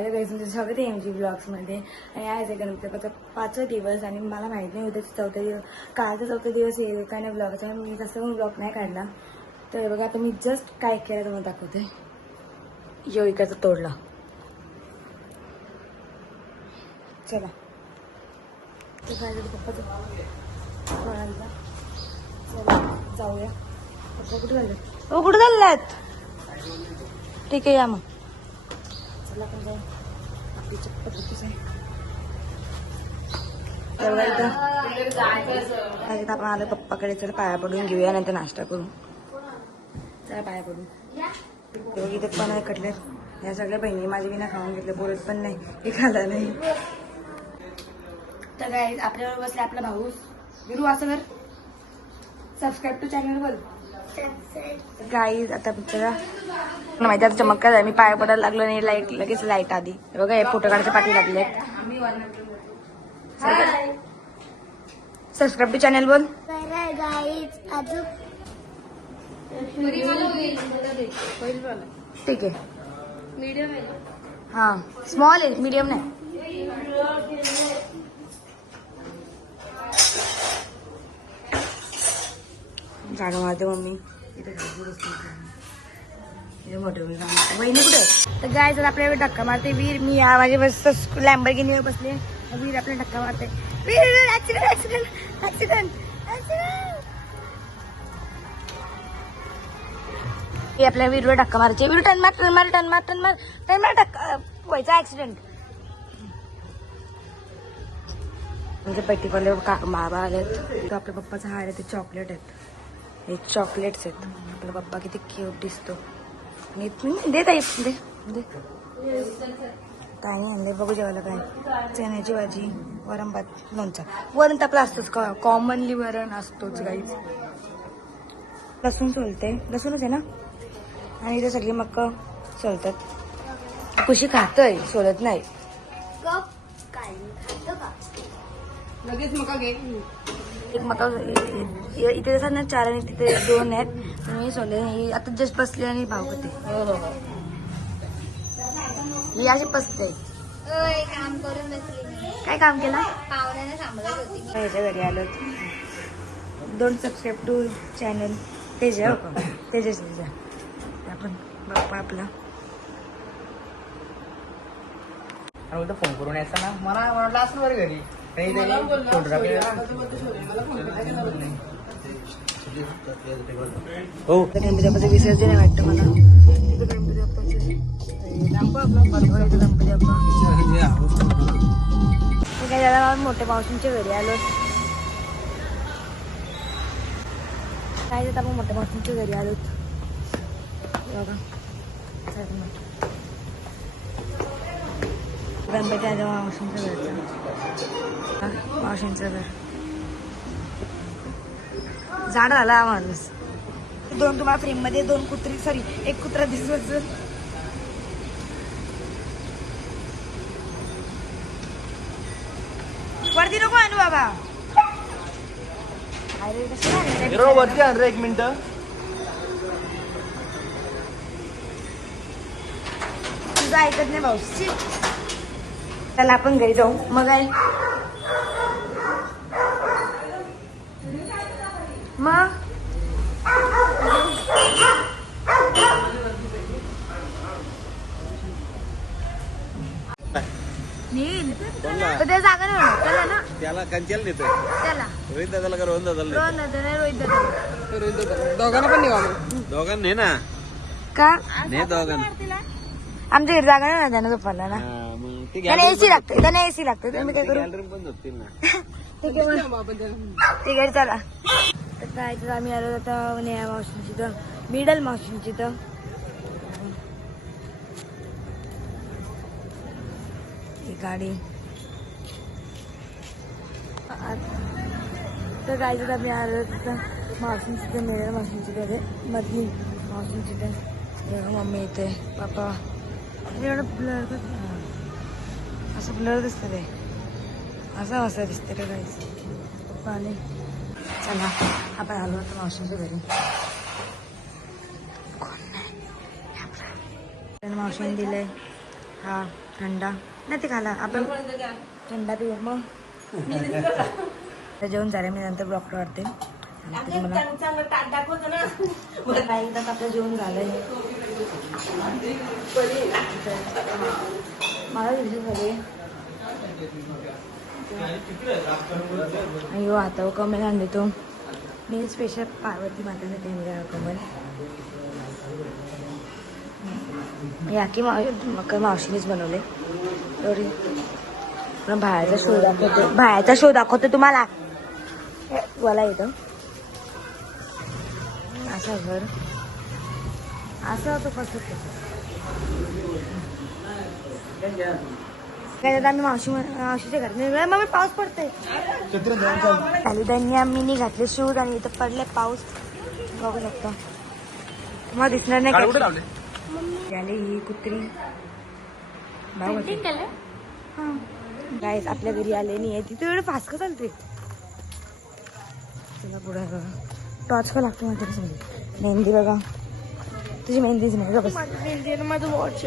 Hello guys, तुमचं स्वागत आहे एमजी ब्लॉग्समध्ये. आणि आज आहे गणपतीचा 5वा दिवस आणि मला माहीत नाही होतं 4था दिवस, कालचा 4था दिवस येईल काय नाही ब्लॉगचा. मी जास्त पण ब्लॉग नाही काढला. तर बघा आता मी जस्ट काय केलं तुम्हाला दाखवते. यो इकडचा तोडला. चला ते काय पप्पाचं कोणाला चला जाऊया. पप्पा कुठे चालले? हो कुठे चाललात? ठीक आहे या मग. चला आपण जाऊ. आपली चप्पल होतीच आहे. आपण आलं पप्पाकडे. चला पाया पडून घेऊया नंतर नाश्ता करू. चला पाया पडून. इथे पण आहे कटलेट. या सगळ्या बहिणी माझी विना खाऊन घेतलं. बोलत पण नाही, हे खाल्लं नाही. तर काय आपल्यावर बसले आपला भाऊ विरू. असं कर, सबस्क्राईब टू चॅनल बोल. गाईज आता पिक्चर माहिती आता चमत्कार आहे. मी पाया पडायला लागलो आणि लाईट लगेच लाईट आधी. बघा हे फोटो काढायचे पाठी लागले. सबस्क्राईब टू चॅनल बोल. ठीक आहे. मीडियम आहे. हा स्मॉल आहे, मीडियम नाही. झाडं मारते मम्मी. मोठे बहिणी कुठे? तर गाय जर आपल्याला धक्का मारते वीर. मी या माझे बस लॅम्बोर्गिनीवर बसले. वीर आपल्याला धक्का मारते. वीर ऍक्सिडेंट ऍक्सिडेंट ऍक्सिडेंट ऍक्सिडेंट. हे आपल्या वीरवर धक्का मारायचे. वीर टन मार टन मार टन मार टन मार टन मार. धक्का व्हायचा ऍक्सिडेंट. म्हणजे पेटीवाले बाबा आलेत. आपल्या पप्पाचा हार आहे ते चॉकलेट आहेत. हे चॉकलेट्स आहेत. आपला पप्पा किती क्यूट दिसतो. आणि दे ताई दे दे. काय नाही आणले बघू जेवायला. काय चण्याची भाजी, वरण भात, लोणचा. वरण तर आपलं असतोच, कॉमनली वरण असतोच गाईच. लसूण सोलते. लसूणच आहे ना. आणि इथे सगळी मक्का सोलतात. खुशी खातोय, सोलत नाही. लगेच मका घे. एक मका इथे जसं ना 4 आणि तिथे 2 आहेत. मी सोडले. आता जस्ट बसले आणि भाव होते. ही अशी पसते. काम करून बसली. काय काम केलं? पाहुण्याने सांभाळत होती. ह्याच्या घरी आलो. Don't subscribe to channel. तेज आहे हो का? तेजस आपण बाप्पा आपला. फोन करून यायचा ना. मला म्हटलं असं बरं घरी हो. गणपती बाप्पाचं विसर्जन आहे वाटतं मला. गणपती बाप्पा काय झालं. मोठ्या मावशींच्या घरी आलो. काय जात आपण मोठ्या मावशींच्या घरी आलो. बघा गणपती आलो मावशींच्या घरचा. मावशींचं घर झाड आला माणूस. 2 तुम्हाला फ्रेम मध्ये 2 कुत्री, सॉरी 1 कुत्रा दिसत. वरती नको आणू बाबा. वरती आण रे 1 मिनिट. तुझं ऐकत नाही भाऊ. चला आपण घरी जाऊ. मग आहे मग त्या जागा नाही होणार त्याला ना. त्याला कंचेल देतोय. त्याला रोहित दादाला का रोहन दादाला? रोहित दादा दोघांना पण नाही. दोघांना ना का नाही. दोघांना आमच्या घरी जागा नाही ना. त्यानं झोपायला ना. त्याने एसी लागते. त्याने एसी लागते. तुम्ही काय करू? गॅलरी पण झोपतील ना. ठीक आहे चला. तर काय तर आम्ही आलो आता नेहा मावशींची तर मिडल मावशींची तर. ही गाडी तर काय तर आम्ही आलो तर मावशींची तर मिडल मावशींची तर मधली मावशींची तर. मम्मी येते, पापा. एवढं ब्लर असं ब्लर दिसतं ते. असं दिसतं का काहीच. पप्पा आले. चला आपण आलो होतो मावशींच्या घरी. कोण नाही मावशीने दिलंय. हा थंडा नाही ते खाला आपण थंडा पिऊ मग जेवण झालं मी नंतर ब्लॉग वाटते मला एकदाच आपलं जेवण झालंय मला झाले अयो आता कमेल आणले तो मी स्पेशल पार्वती मातेसाठी आणले कमल या की मावशीनेच बनवले एवढी बाहेरचा शो दाखवतो तुम्हाला मला येतं असं घर असं होतं कसं काय दादा आम्ही मावशीच्या घरात मग पाऊस पडतोय खाली त्यांनी आम्ही घातले शूज आणि इथं पडले पाऊस बघू शकतो मला दिसणार नाही झाली ही कुत्री गाईस आपल्या घरी आले नाही आहे तिथे एवढं फास्ट का चालते तुला पुढे टॉर्च का लागतो माझ्या समजा मेहंदी बघा तुझी मेहंदीच नाही बघ मेहंदी आहे माझं वॉच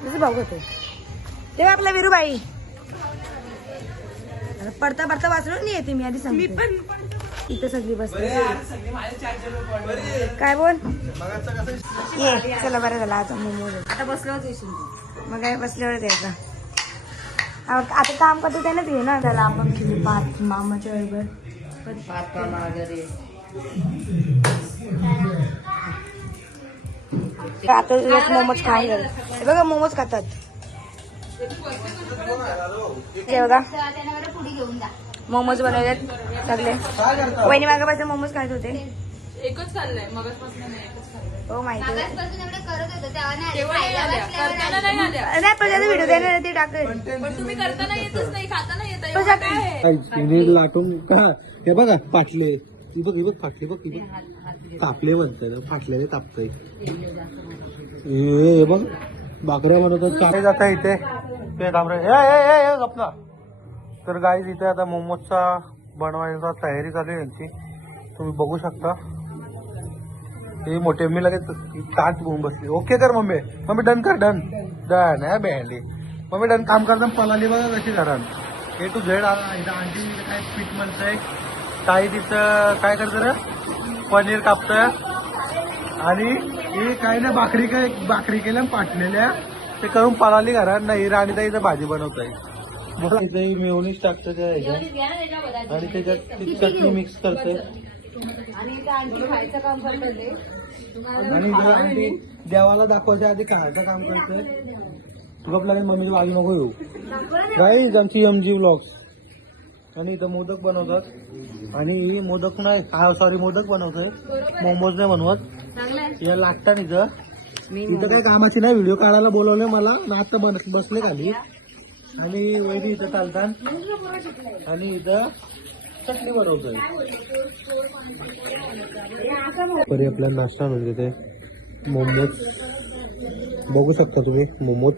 तुझं बघू ते आपल्या विरूबाई पडता पडता वाचलो नाही येते मी आधी सांगते मी पण इथं सगळी बसली काय बोल ये चला बरं झालं आता मोमोज आता बसलो मग काय बसल्यावर द्यायचा आता काम करतो त्याला ते ना त्याला आपण केली पाच मामाच्या वेळेवर आता मोमोज खायला बघा मोमोज खातात बघा मोमोज बनवलेत सगळे वहिनी मागापासून मोमोज खात होते एकच चाललंय मगाचपासून हो माहिती करत होतो तेव्हा नाही नाही पण त्याचा व्हिडिओ देणार ते टाकेल पण तुम्ही करताना येतच नाही खाताना येत लाटून का हे बघा फाटले ती बघ बघ फाटले बघ तापले म्हणतात फाटलेले तापतय हे बघ भाकऱ्या बनवतात जाता इथे ते गपना तर गाईज इथे आता मोमोजचा बनवायचा तयारी चालू आहे यांची तुम्ही बघू शकता हे मोठे मी लगेच ताट घेऊन बसली ओके कर मम्मी मम्मी डन कर डन डन आहे बँडी मम्मी डन काम करताना पलाली बघा कशी घरात ए टू झेड इथं आंटी काय पीठ म्हणतंय ताई तिथं काय करतं रे पनीर कापतंय आणि हे काही ना भाकरी केल्या पाटलेल्या ते करून पलाली घरात नाही आणि त्या इथं भाजी बनवत आहे बघा इथे मेयोनीज टाकतं त्या ह्याच्यात आणि त्याच्यात ती चटणी मिक्स करते आणि खायचं काम करते आणि आंटी देवाला दाखवायच्या आधी खायचं काम करते तुला आपल्याला मम्मीची वाली नको येऊ गाईज आमची एमजी व्लॉग्स आणि इथं मोदक बनवतात आणि मोदक नाही सॉरी मोदक बनवतोय मोमोज नाही बनवत या लागतात इथं काही कामाची नाही व्हिडिओ काढायला बोलवले मला ना आता बसले खाली आणि वैरी इथं चालतात आणि इथं चटणी बनवतोय तरी आपला नाश्ता म्हणजे ते मोमोज बघू शकता तुम्ही मोमोज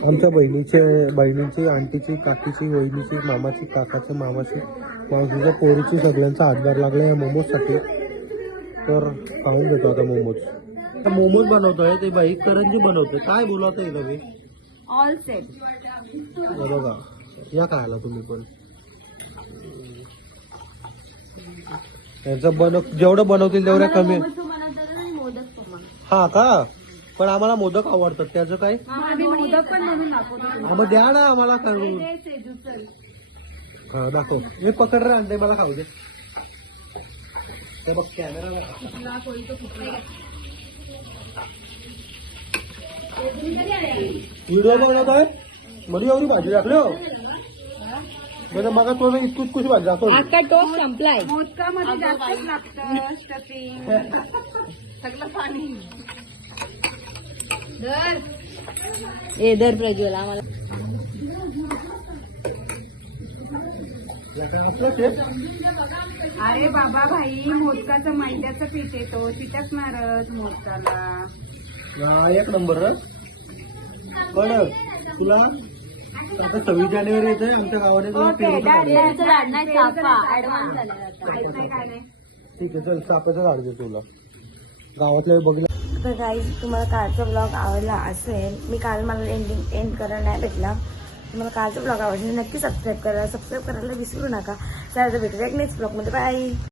आमच्या बहिणीची आंटीची काकीची वहिनीची मामाची काकाची मामाची मावशीच्या पोरीची सगळ्यांचा हातभार लागला या मोमोजसाठी तर खाऊन घेतो आता मोमोज बनवतोय ते बाई करंजी बनवतोय काय बोलवत आहे तुम्ही ऑल सेट बघा या खायला तुम्ही पण याचं जेवढं बनवतील तेवढ्या कमी हा का पण आम्हाला मोदक आवडतात त्याचं काय मोदक पण म्हणून मग द्या ना आम्हाला करून हा दाखव मी पकड रे आणते मला खाऊ दे बघ कॅमेरा व्हिडिओ बनवतोय मध्ये एवढी भाजी टाकली हो म्हणजे मग तो इतकीच कुशी भाजी दाखव आता टोस्ट संपलाय मोदकामध्ये जास्तच लागतं स्टफिंग सगळं पाणी दर प्रज्वल आम्हाला अरे बाबा भाई मोदकाचं मैद्याचं पीठ येतो चिटकणारच मोदकाला एक नंबर पण तुला आता 26 जानेवारी येते आमच्या गावाने ठीक आहे चल चाफ्याचं झाड दे तुला गावातल्या बघितलं तर गाईज तुम्हाला कालचा ब्लॉग आवडला असेल, मी काल मला एंड करायला नाही भेटला, तुम्हाला कालचा ब्लॉग आवडला नक्की सबस्क्राईब करायला विसरू नका. चला तर भेटूया एक नेक्स्ट ब्लॉगमध्ये. बाय.